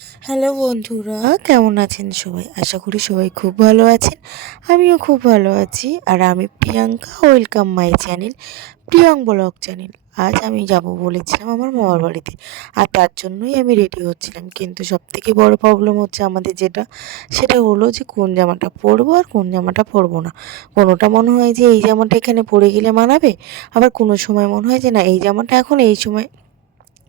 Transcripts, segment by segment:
Hello বন্ধুরা, কেমন আছেন সবাই? আশা করি সবাই খুব ভালো আছেন। আমিও খুব ভালো আছি। আর আমি প্রিয়াঙ্কা, ওয়েলকাম মাই চ্যানেল প্রিয়ং ব্লগ চ্যানেল। আজ আমি যাব বলেছিলাম আমার মামার বাড়িতে, আর তার জন্যই আমি রেডি হচ্ছিলাম। কিন্তু সবথেকে বড় প্রবলেম হচ্ছে আমাদের সেটা হলো যে কোন জামাটা পরবো আর কোন জামাটা পরবো না। কোনোটা মনে হয় যে এই জামাটা এখানে পরে গেলে মানাবে, আবার কোনো সময় মনে হয় যে না, এই জামাটা এখন এই সময়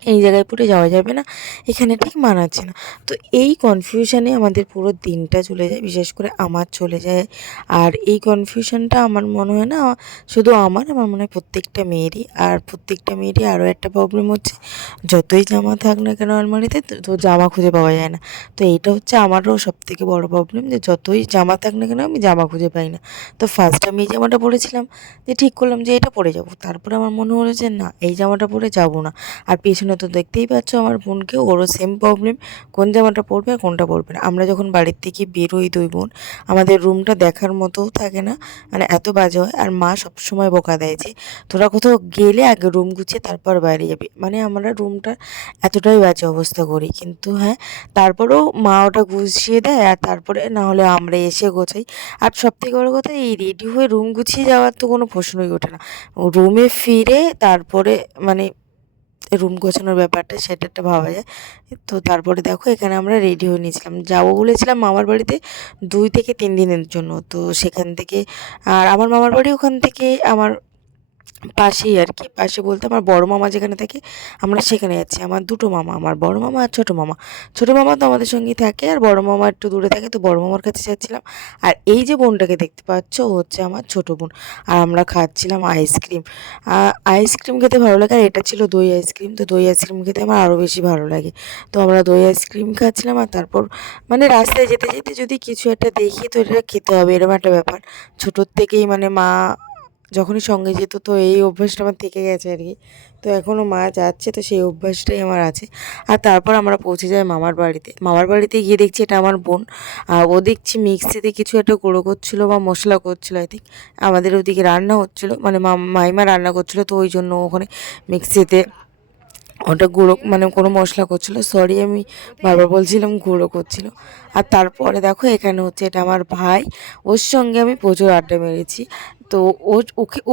এই জায়গায় পরে যাওয়া যাবে না, এখানে ঠিক মানাচ্ছে না। তো এই কনফিউশনে আমাদের পুরো দিনটা চলে যায়, বিশেষ করে আমার চলে যায়। আর এই কনফিউশনটা আমার মনে হয় না শুধু আমার মনে হয় প্রত্যেকটা মেয়েরই। আর প্রত্যেকটা মেয়েরই আরও একটা প্রবলেম হচ্ছে, যতই জামা থাক না কেন আলমারিতে, তো জামা খুঁজে পাওয়া যায় না। তো এইটা হচ্ছে আমারও সবথেকে বড় প্রবলেম, যে যতই জামা থাক না কেন আমি জামা খুঁজে পাই না। তো ফার্স্ট আমি এই জামাটা পরেছিলাম, যে ঠিক করলাম যে এটা পরে যাব। তারপরে আমার মনে হলো যে না, এই জামাটা পরে যাব না। আর পেছনে তো দেখতেই পাচ্ছ আমার বোনকে, ওরও সেম প্রবলেম, কোন জামাটা পরবে আর কোনটা পরবে না। আমরা যখন বাড়ির থেকে বেরোই দুই বোন, আমাদের রুমটা দেখার মতোও থাকে না, মানে এত বাজে হয়। আর মা সবসময় বকা দেয় যে তোরা কোথাও গেলে আগে রুম গুছিয়ে তারপর বাইরে যাবি, মানে আমরা রুমটা এতটাই বাজে অবস্থা করি। কিন্তু হ্যাঁ, তারপরেও মা ওটা গুছিয়ে দেয়, আর তারপরে না হলে আমরা এসে গোছাই। আর সবথেকে বড় কথা, এই রেডি হয়ে রুম গুছিয়ে যাওয়ার তো কোনো প্রশ্নই ওঠে না। রুমে ফিরে তারপরে মানে রুম গোছানোর ব্যাপারটা, সেটা একটা ভাবা যায়। তো তারপরে দেখো এখানে আমরা রেডি হয়ে নিয়েছিলাম, যাবো বলেছিলাম মামার বাড়িতে 2 থেকে 3 দিনের জন্য। তো সেখান থেকে, আর আমার মামার বাড়ি ওখান থেকে আমার পাশেই আর কি, পাশে বলতে আমার বড় মামা যেখানে থাকে আমরা সেখানে যাচ্ছি। আমার দুটো মামা, আমার বড় মামা আর ছোটো মামা। ছোটো মামা তো আমাদের সঙ্গেই থাকে, আর বড় মামা একটু দূরে থাকে, তো বড় মামার কাছে যাচ্ছিলাম। আর এই যে বোনটাকে দেখতে পাচ্ছ, ও হচ্ছে আমার ছোটো বোন। আর আমরা খাচ্ছিলাম আইসক্রিম। আইসক্রিম খেতে ভালো লাগে, আর এটা ছিল দই আইসক্রিম। তো দই আইসক্রিম খেতে আমার আরও বেশি ভালো লাগে। তো আমরা দই আইসক্রিম খাচ্ছিলাম, আর তারপর মানে রাস্তায় যেতে যেতে যদি কিছু একটা দেখি তো এটা খেতে হবে, এরকম একটা ব্যাপার। ছোটোর থেকেই মানে মা যখনই সঙ্গে যেত, তো এই অভ্যাসটা আমার থেকে গেছে আর কি। তো এখনও মা যাচ্ছে, তো সেই অভ্যাসটাই আমার আছে। আর তারপর আমরা পৌঁছে যাই মামার বাড়িতে। মামার বাড়িতে গিয়ে দেখছি এটা আমার বোন। আর ও দেখছি মিক্সিতে কিছু একটা গুঁড়ো করছিলো বা মশলা করছিলো, আই থিঙ্ক। আমাদের ওদিকে রান্না হচ্ছিলো, মানে মাইমা রান্না করছিলো, তো ওই জন্য ওখানে মিক্সিতে ওটা গুঁড়ো মানে কোনো মশলা করছিলো, সরি আমি বারবার বলছিলাম গুঁড়ো করছিলো। আর তারপরে দেখো এখানে হচ্ছে এটা আমার ভাই, ওর সঙ্গে আমি প্রচুর আড্ডা মেরেছি। তো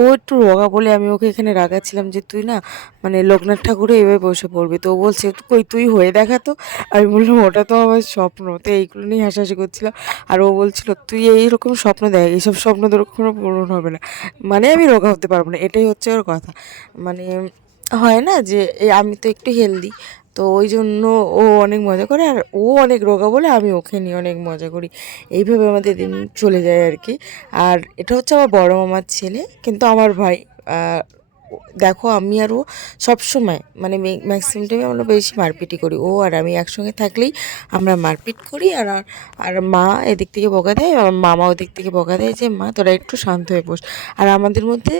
ও একটু রোগা বলে আমি ওকে এখানে রাগাচ্ছিলাম যে তুই না মানে লোকনাথ ঠাকুরে এভাবে বসে পড়বি। তো ও বলছে কই তুই হয়ে দেখা তো। আমি বললাম ওটা তো আমার স্বপ্ন। তো এইগুলো নিয়ে হাসাহাসি করছিলাম। আর ও বলছিল তুই এইরকম স্বপ্ন দেখ, এইসব স্বপ্ন তোর কখনো পূরণ হবে না, মানে আমি রোগা হতে পারবো না, এটাই হচ্ছে ওর কথা। মানে হয় না যে আমি তো একটু হেলদি, তো ওই জন্য ও অনেক মজা করে, আর ও অনেক রোগা বলে আমি ওকে নিয়ে অনেক মজা করি। এইভাবে আমাদের দিন চলে যায় আর কি। আর এটা হচ্ছে আমার বড় মামার ছেলে, কিন্তু আমার ভাই। দেখো আমি আর ও সবসময় মানে ম্যাক্সিমাম টাইমে আমরা বেশি মারপিটই করি, ও আর আমি একসঙ্গে থাকলেই আমরা মারপিট করি। আর আর মা এদিক থেকে বকা দেয়, আর মামা ওদিক থেকে বকা দেয় যে মা তোরা একটু শান্ত হয়ে বস। আর আমাদের মধ্যে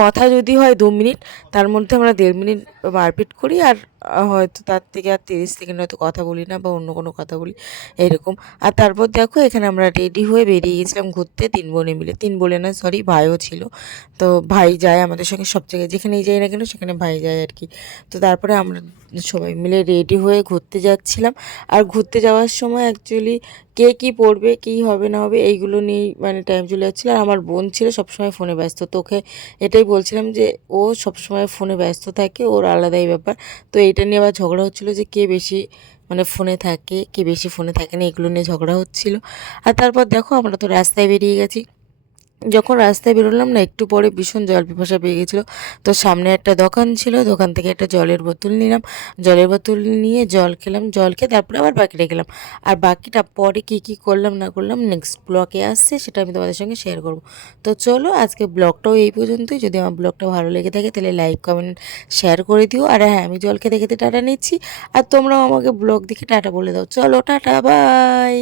কথা যদি হয় 2 মিনিট, তার মধ্যে আমরা 1.5 মিনিট মারপিট করি। আর হয়তো তার থেকে আর 30 সেকেন্ড হয়তো কথা বলি না, বা অন্য কোনো কথা বলি, এরকম। আর তারপর দেখো এখানে আমরা রেডি হয়ে বেরিয়ে গেছিলাম ঘুরতে, 3 বোনে মিলে। 3 বোনে না, সরি, ভাইও ছিল। তো ভাই যায় আমাদের সঙ্গে সব জায়গায়, যেখানেই যাই না কেন সেখানে ভাই যায় আর কি। তো তারপরে আমরা সবাই মিলে রেডি হয়ে ঘুরতে যাচ্ছিলাম। আর ঘুরতে যাওয়ার সময় অ্যাকচুয়ালি কে কী পড়বে, কী হবে না হবে, এইগুলো নিয়েই মানে টাইম চলে যাচ্ছিলো। আর আমার বোন ছিল সবসময় ফোনে ব্যস্ত, তোকে এটাই বলছিলাম যে ও সবসময় ফোনে ব্যস্ত থাকে, ওর আলাদাই ব্যাপার। তো এইটা নিয়ে আবার ঝগড়া হচ্ছিলো যে কে বেশি মানে ফোনে থাকে, কে বেশি ফোনে থাকে না, এগুলো নিয়ে ঝগড়া হচ্ছিল। আর তারপর দেখো আমরা তো রাস্তায় বেরিয়ে গেছি। যখন রাস্তায় বেরোলাম না, একটু পরে ভীষণ জল পিপাসা পেয়ে গেছিলো। তো সামনে একটা দোকান ছিল, দোকান থেকে একটা জলের বোতল নিলাম। জলের বোতল নিয়ে জল খেলাম, জল খেয়ে তারপরে আবার বাকিটা গেলাম। আর বাকিটা পরে কী কী করলাম না করলাম নেক্সট ব্লগে আসছে, সেটা আমি তোমাদের সঙ্গে শেয়ার করব। তো চলো আজকে ব্লগটাও এই পর্যন্তই। যদি আমার ব্লগটা ভালো লেগে থাকে তাহলে লাইক কমেন্ট শেয়ার করে দিও। আর হ্যাঁ, আমি জল খেতে খেতে টাটা নিচ্ছি, আর তোমরাও আমাকে ব্লগ দেখে টাটা বলে দাও। চলো টাটা, বাই।